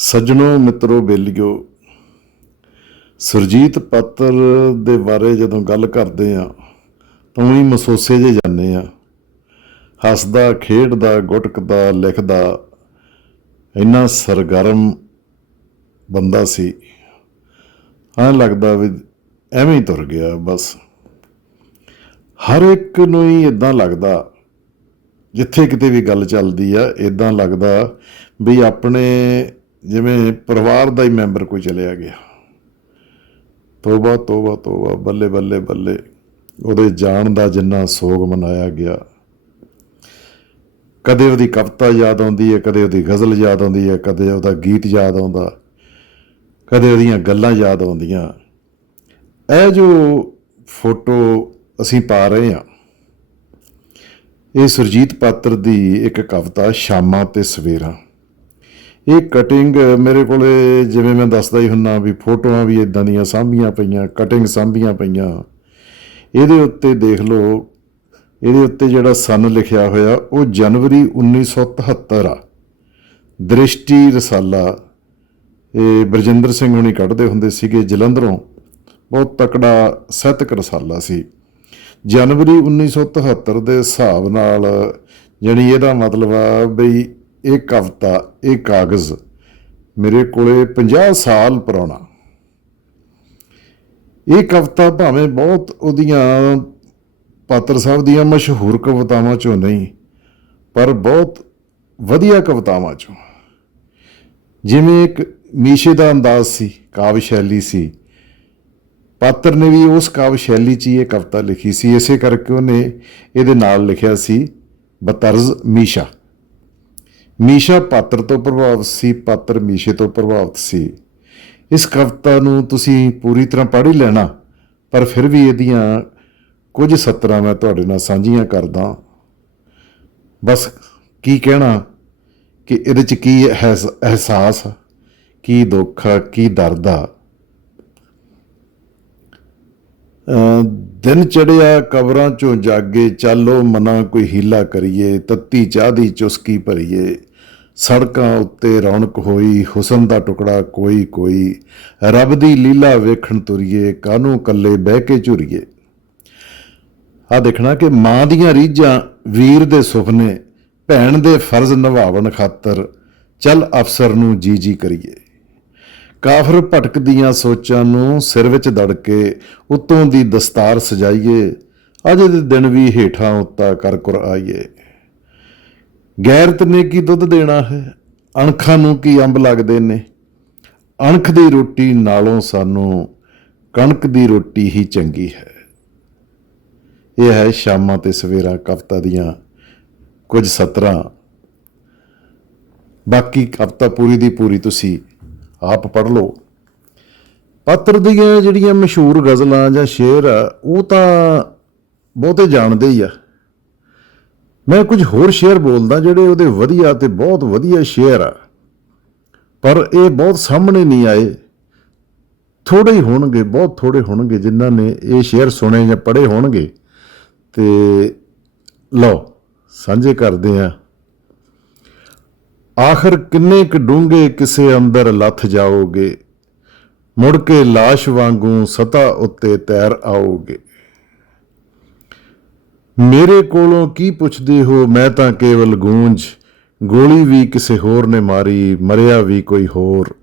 ਸੱਜਣੋ, ਮਿੱਤਰੋ, ਬੇਲੀਓ, ਸੁਰਜੀਤ ਪਾਤਰ ਦੇ ਬਾਰੇ ਜਦੋਂ ਗੱਲ ਕਰਦੇ ਆ, ਤਾਂ ਉਹੀ ਮਸੋਸੇ ਜੇ ਜਾਂਦੇ ਆ। ਹੱਸਦਾ, ਖੇਡਦਾ, ਗੁਟਕਦਾ, ਲਿਖਦਾ, ਇੰਨਾ ਸਰਗਰਮ ਬੰਦਾ ਸੀ। ਐਂ ਲੱਗਦਾ ਵੀ ਐਵੇਂ ਹੀ ਤੁਰ ਗਿਆ ਬਸ। ਹਰ ਇੱਕ ਨੂੰ ਹੀ ਇਦਾਂ ਲੱਗਦਾ, ਜਿੱਥੇ ਕਿਤੇ ਵੀ ਗੱਲ ਚੱਲਦੀ ਆ ਇਦਾਂ ਲੱਗਦਾ ਵੀ ਆਪਣੇ ਜਿਵੇਂ ਪਰਿਵਾਰ ਦਾ ਹੀ ਮੈਂਬਰ ਕੋਈ ਚਲਿਆ ਗਿਆ। ਤੋਬਾ ਤੋਬਾ ਤੋਬਾ, ਬੱਲੇ ਬੱਲੇ ਬੱਲੇ। ਉਹਦੇ ਜਾਣ ਦਾ ਜਿੰਨਾ ਸੋਗ ਮਨਾਇਆ ਗਿਆ। ਕਦੇ ਉਹਦੀ ਕਵਿਤਾ ਯਾਦ ਆਉਂਦੀ ਹੈ, ਕਦੇ ਉਹਦੀ ਗਜ਼ਲ ਯਾਦ ਆਉਂਦੀ ਹੈ, ਕਦੇ ਉਹਦਾ ਗੀਤ ਯਾਦ ਆਉਂਦਾ, ਕਦੇ ਉਹਦੀਆਂ ਗੱਲਾਂ ਯਾਦ ਆਉਂਦੀਆਂ। ਇਹ ਜੋ ਫੋਟੋ ਅਸੀਂ ਪਾ ਰਹੇ ਹਾਂ, ਇਹ ਸੁਰਜੀਤ ਪਾਤਰ ਦੀ ਇੱਕ ਕਵਿਤਾ ਸ਼ਾਮਾਂ ਤੇ ਸਵੇਰਾਂ। ਇਹ ਕਟਿੰਗ ਮੇਰੇ ਕੋਲੇ ਜਿਵੇਂ ਮੈਂ ਦੱਸਦਾ ਹੀ ਹੁੰਨਾ ਵੀ ਫੋਟੋਆਂ ਵੀ ਇਦਾਂ ਦੀਆਂ ਸਾਂਭੀਆਂ ਪਈਆਂ ਕਟਿੰਗ ਸਾਂਭੀਆਂ ਪਈਆਂ। ਇਹਦੇ ਉੱਤੇ ਦੇਖ ਲਓ, ਇਹਦੇ ਉੱਤੇ ਜਿਹੜਾ ਸਨ ਲਿਖਿਆ ਹੋਇਆ, ਉਹ ਜਨਵਰੀ 1973 ਆ। ਦ੍ਰਿਸ਼ਟੀ ਰਸਾਲਾ। ਇਹ ਬਰਜਿੰਦਰ ਸਿੰਘ ਹੁਣੀ ਕੱਢਦੇ ਹੁੰਦੇ ਸੀਗੇ ਜਲੰਧਰੋਂ। ਬਹੁਤ ਤਕੜਾ ਸਾਹਿਤਕ ਰਸਾਲਾ ਸੀ। ਜਨਵਰੀ 1973 ਦੇ ਹਿਸਾਬ ਨਾਲ, ਜਾਣੀ ਇਹਦਾ ਮਤਲਬ ਆ ਬਈ ਇਹ ਕਵਿਤਾ, ਇਹ ਕਾਗਜ਼ ਮੇਰੇ ਕੋਲੇ 50 ਸਾਲ ਪੁਰਾਣਾ। ਇਹ ਕਵਿਤਾ ਭਾਵੇਂ ਬਹੁਤ ਉਹਦੀਆਂ ਪਾਤਰ ਸਾਹਿਬ ਦੀਆਂ ਮਸ਼ਹੂਰ ਕਵਿਤਾਵਾਂ ਚੋਂ ਨਹੀਂ, ਪਰ ਬਹੁਤ ਵਧੀਆ ਕਵਿਤਾਵਾਂ ਚੋਂ। ਜਿਵੇਂ ਇੱਕ ਮੀਸ਼ੇ ਦਾ ਅੰਦਾਜ਼ ਸੀ, ਕਾਵਿ ਸ਼ੈਲੀ ਸੀ। ਪਾਤਰ ਨੇ ਵੀ ਉਸ ਕਾਵਿ ਸ਼ੈਲੀ 'ਚ ਹੀ ਇਹ ਕਵਿਤਾ ਲਿਖੀ ਸੀ, ਇਸੇ ਕਰਕੇ ਉਹਨੇ ਇਹਦੇ ਨਾਲ ਲਿਖਿਆ ਸੀ, ਬਤਰਜ਼ ਮੀਸ਼ਾ। ਮੀਸ਼ਾ ਪਾਤਰ ਤੋਂ ਪ੍ਰਭਾਵਿਤ ਸੀ, ਪਾਤਰ ਮੀਸ਼ੇ ਤੋਂ ਪ੍ਰਭਾਵਿਤ ਸੀ। ਇਸ ਕਵਿਤਾ ਨੂੰ ਤੁਸੀਂ ਪੂਰੀ ਤਰ੍ਹਾਂ ਪੜ੍ਹ ਹੀ ਲੈਣਾ, ਪਰ ਫਿਰ ਵੀ ਇਹਦੀਆਂ ਕੁਝ ਸਤਰਾਂ ਮੈਂ ਤੁਹਾਡੇ ਨਾਲ ਸਾਂਝੀਆਂ ਕਰਦਾ। ਬਸ ਕੀ ਕਹਿਣਾ ਕਿ ਇਹਦੇ ਚ ਕੀ ਅਹਿਸ- ਅਹਿਸਾਸ, ਕੀ ਦੁੱਖ ਆ ਕੀ ਦਰਦ ਆ? ਦਿਨ ਚੜਿਆ ਕਬਰਾਂ ਚੋਂ ਜਾਗੇ, ਚਾਲੋ ਮਨਾ ਕੋਈ ਹੀਲਾ ਕਰੀਏ, ਤੱਤੀ ਚਾਹ ਦੀ ਚੁਸਕੀ ਭਰੀਏ। ਸੜਕਾਂ ਉੱਤੇ ਰੌਣਕ ਹੋਈ, ਹੁਸਨ ਦਾ ਟੁਕੜਾ ਕੋਈ ਕੋਈ। ਰੱਬ ਦੀ ਲੀਲਾ ਵੇਖਣ ਤੁਰੀਏ ਕਾਨੂੰ ਕੱਲੇ ਬਹਿ ਕੇ ਝੁਰੀਏ? ਆ ਦੇਖਣਾ ਕਿ ਮਾਂ ਦੀਆਂ ਰੀਝਾਂ ਵੀਰ ਦੇ ਸੁਪਨੇ, ਭੈਣ ਦੇ ਫਰਜ਼ ਨਿਭਾਵਣ ਖਾਤਰ ਚੱਲ ਅਫਸਰ ਨੂੰ ਜੀ ਜੀ ਕਰੀਏ। ਕਾਫਰ ਭਟਕਦੀਆਂ ਸੋਚਾਂ ਨੂੰ ਸਿਰ ਵਿੱਚ ਦੜ ਕੇ ਉਤੋਂ ਦੀ ਦਸਤਾਰ ਸਜਾਈਏ, ਅੱਜ ਦੇ ਦਿਨ ਵੀ ਹੇਠਾਂ ਉੱਤਾ ਕਰ ਕਰ ਆਈਏ। ਗੈਰਤ ਨੇ ਕੀ ਦੁੱਧ ਦੇਣਾ ਹੈ? ਅਣਖਾਂ ਨੂੰ ਕੀ ਅੰਬ ਲੱਗਦੇ ਨੇ? ਅਣਖ ਦੀ ਰੋਟੀ ਨਾਲੋਂ ਸਾਨੂੰ ਕਣਕ ਦੀ ਰੋਟੀ ਹੀ ਚੰਗੀ ਹੈ। ਇਹ ਹੈ ਸ਼ਾਮਾਂ ਤੇ ਸਵੇਰਾ ਕਵਿਤਾ ਦੀਆਂ ਕੁਝ ਸਤਰਾਂ। ਬਾਕੀ ਕਵਿਤਾ ਪੂਰੀ ਦੀ ਪੂਰੀ ਤੁਸੀਂ ਆਪ ਪੜ੍ਹ ਲਓ। ਪਾਤਰ ਦੀਆਂ ਜਿਹੜੀਆਂ ਮਸ਼ਹੂਰ ਗਜ਼ਲਾਂ ਜਾਂ ਸ਼ੇਰ ਆ, ਉਹ ਤਾਂ ਬਹੁਤੇ ਜਾਣਦੇ ਹੀ ਆ। ਮੈਂ ਕੁਝ ਹੋਰ ਸ਼ੇਅਰ ਬੋਲਦਾ ਜਿਹੜੇ ਉਹਦੇ ਵਧੀਆ ਤੇ ਬਹੁਤ ਵਧੀਆ ਸ਼ੇਅਰ ਆ। ਪਰ ਇਹ ਬਹੁਤ ਸਾਹਮਣੇ ਨਹੀਂ ਆਏ। ਥੋੜੇ ਹੀ ਹੋਣਗੇ, ਬਹੁਤ ਥੋੜੇ ਹੋਣਗੇ ਜਿਨ੍ਹਾਂ ਨੇ ਇਹ ਸ਼ੇਅਰ ਸੁਣੇ ਜਾਂ ਪੜ੍ਹੇ ਹੋਣਗੇ। ਤੇ ਲਓ, ਸਾਂਝੇ ਕਰਦੇ ਆ ਆਖਰ ਕਿੰਨੇ ਕੁ ਡੂੰਘੇ ਕਿਸੇ ਅੰਦਰ ਲੱਥ ਜਾਓਗੇ? ਮੁੜ ਕੇ লাশ ਵਾਂਗੂ ਸਤਾ ਉੱਤੇ ਤੈਰ ਆਓਗੇ। ਮੇਰੇ ਕੋਲੋਂ ਕੀ ਪੁੱਛਦੇ ਹੋ? ਮੈਂ ਤਾਂ ਕੇਵਲ ਗੂੰਜ। ਗੋਲੀ ਵੀ ਕਿਸੇ ਹੋਰ ਨੇ ਮਾਰੀ, ਮਰਿਆ ਵੀ ਕੋਈ ਹੋਰ।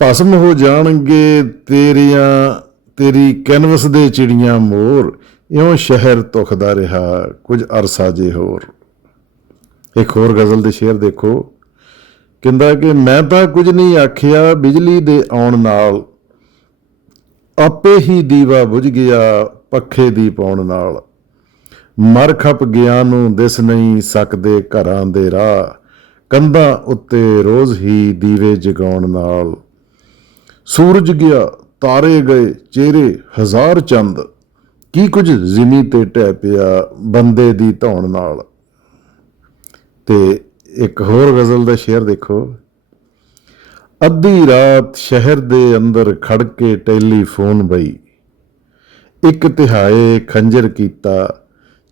ਭਸਮ ਹੋ ਜਾਣਗੇ ਤੇਰੀਆਂ, ਤੇਰੀ ਕੈਨਵਸ ਦੇ ਚਿੜੀਆਂ ਮੋਰ। ਇਉਂ ਸ਼ਹਿਰ ਤੁਖਦਾ ਰਿਹਾ, ਕੁਝ ਅਰਸਾ ਜੇ ਹੋਰ। ਇੱਕ ਹੋਰ ਗਜ਼ਲ ਦੇ ਸ਼ੇਰ ਦੇਖੋ। ਕਹਿੰਦਾ ਕਿ ਮੈਂ ਤਾਂ ਕੁਝ ਨਹੀਂ ਆਖਿਆ, ਬਿਜਲੀ ਦੇ ਆਉਣ ਨਾਲ। ਆਪੇ ਹੀ ਦੀਵਾ ਬੁਝ ਗਿਆ, ਪੱਖੇ ਦੀ ਪਾਉਣ ਨਾਲ। ਮਰ ਖਪ ਗਿਆ ਨੂੰ ਦਿਸ ਨਹੀਂ ਸਕਦੇ ਘਰਾਂ ਦੇ ਰਾਹ। ਕੰਧਾਂ ਉੱਤੇ ਰੋਜ਼ ਹੀ ਦੀਵੇ ਜਗਾਉਣ ਨਾਲ। ਸੂਰਜ ਗਿਆ, ਤਾਰੇ ਗਏ, ਚਿਹਰੇ ਹਜ਼ਾਰ ਚੰਦ। ਕੀ ਕੁਝ ਜ਼ਿਮੀ ਤੇ ਟਹਿ ਪਿਆ ਬੰਦੇ ਦੀ ਧੌਣ ਨਾਲ? ਤੇ ਇੱਕ ਹੋਰ ਗਜ਼ਲ ਦਾ ਸ਼ੇਰ ਦੇਖੋ। ਅੱਧੀ ਰਾਤ ਸ਼ਹਿਰ ਦੇ ਅੰਦਰ ਖੜ ਕੇ ਟੈਲੀਫੋਨ ਬਈ। ਇੱਕ ਤਿਹਾਏ ਖੰਜਰ ਕੀਤਾ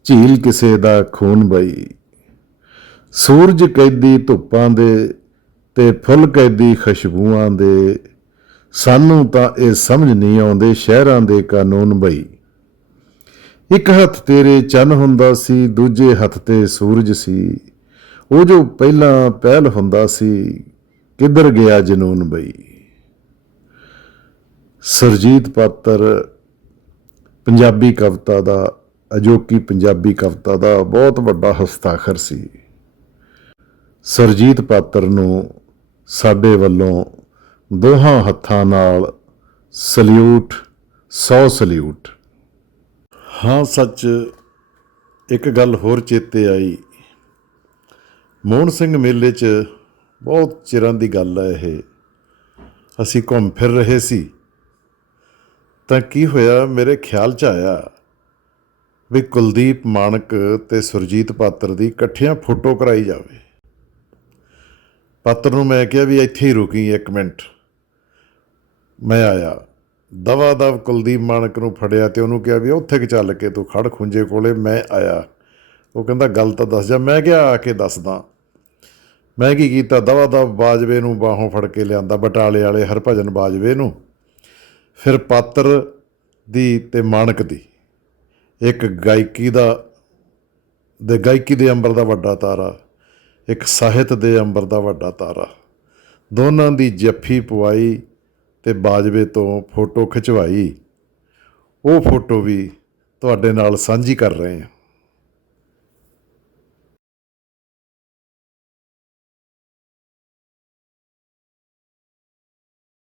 ਝੀਲ ਕਿਸੇ ਦਾ ਖੂਨ ਬਈ। ਸੂਰਜ ਕੈਦੀ ਧੁੱਪਾਂ ਦੇ ਤੇ ਫੁੱਲ ਕੈਦੀ ਖੁਸ਼ਬੂਆਂ ਦੇ। ਸਾਨੂੰ ਤਾਂ ਇਹ ਸਮਝ ਨਹੀਂ ਆਉਂਦੇ ਸ਼ਹਿਰਾਂ ਦੇ ਕਾਨੂੰਨ ਬਈ। ਇੱਕ ਹੱਥ ਤੇਰੇ ਚੰਨ ਹੁੰਦਾ ਸੀ, ਦੂਜੇ ਹੱਥ ਤੇ ਸੂਰਜ ਸੀ। ਉਹ ਜੋ ਪਹਿਲਾਂ ਪਹਿਲ ਹੁੰਦਾ ਸੀ, ਕਿੱਧਰ ਗਿਆ ਜਨੂਨ ਬਈ? ਸਰਜੀਤ ਪਾਤਰ, ਪੰਜਾਬੀ ਕਵਿਤਾ ਦਾ ਅਜੋਕੀ ਪੰਜਾਬੀ ਕਵਿਤਾ ਦਾ ਬਹੁਤ ਵੱਡਾ ਹਸਤਾਖਰ ਸੀ। ਸਰਜੀਤ ਪਾਤਰ ਨੂੰ ਸਾਡੇ ਵੱਲੋਂ ਦੋਹਾਂ ਹੱਥਾਂ ਨਾਲ ਸਲੂਟ 100 ਸਲੂਟ। ਹਾਂ, ਸੱਚ, ਇੱਕ ਗੱਲ ਹੋਰ ਚੇਤੇ ਆਈ। ਮੋਹਨ ਸਿੰਘ ਮੇਲੇ 'ਚ ਬਹੁਤ ਚਿਰਾਂ ਦੀ ਗੱਲ ਹੈ ਇਹ। ਅਸੀਂ ਘੁੰਮ ਫਿਰ ਰਹੇ ਸੀ। ਤਾਂ ਕੀ ਹੋਇਆ, ਮੇਰੇ ਖਿਆਲ 'ਚ ਆਇਆ। ਵੀ ਕੁਲਦੀਪ ਮਾਨਕ ਤੇ ਸੁਰਜੀਤ ਪਾਤਰ ਦੀ ਇਕੱਠਿਆਂ ਫੋਟੋ ਕਰਾਈ ਜਾਵੇ। ਪਾਤਰ ਨੂੰ ਮੈਂ ਕਿਹਾ ਵੀ ਇੱਥੇ ਹੀ ਰੁਕੀ ਇੱਕ ਮਿੰਟ। ਮੈਂ ਆਇਆ। ਦਵਾ ਦਵ ਕੁਲਦੀਪ ਮਾਨਕ ਨੂੰ ਫੜਿਆ ਤੇ ਉਹਨੂੰ ਕਿਹਾ ਵੀ ਉੱਥੇ ਕਿ ਚੱਲ ਕੇ ਤੂੰ ਖੜ ਖੁੰਝੇ ਕੋਲੇ। ਮੈਂ ਆਇਆ। ਉਹ ਕਹਿੰਦਾ, ਗੱਲ ਤਾਂ ਦੱਸ ਜਾ। ਮੈਂ ਕਿਹਾ, ਆ ਕੇ ਦੱਸਦਾ ਮੈਂ ਕੀ ਕੀਤਾ? ਦਵਾ ਦਵ ਬਾਜਵੇ ਨੂੰ ਬਾਹੋਂ ਫੜ ਕੇ ਲਿਆਂਦਾ, ਬਟਾਲੇ ਵਾਲੇ ਹਰਭਜਨ ਬਾਜਵੇ ਨੂੰ। ਫਿਰ ਪਾਤਰ ਦੀ ਤੇ ਮਾਨਕ ਦੀ। ਇੱਕ ਗਾਇਕੀ ਦਾ, ਦੇ ਗਾਇਕੀ ਦੇ ਅੰਬਰ ਦਾ ਵੱਡਾ ਤਾਰਾ, ਇੱਕ ਸਾਹਿਤ ਦੇ ਅੰਬਰ ਦਾ ਵੱਡਾ ਤਾਰਾ। ਦੋਨਾਂ ਦੀ ਜੱਫੀ ਪਵਾਈ ਤੇ ਬਾਜਵੇ ਤੋਂ ਫੋਟੋ ਖਿਚਵਾਈ। ਉਹ ਫੋਟੋ ਵੀ ਤੁਹਾਡੇ ਨਾਲ ਸਾਂਝੀ ਕਰ ਰਹੇ ਹਾਂ।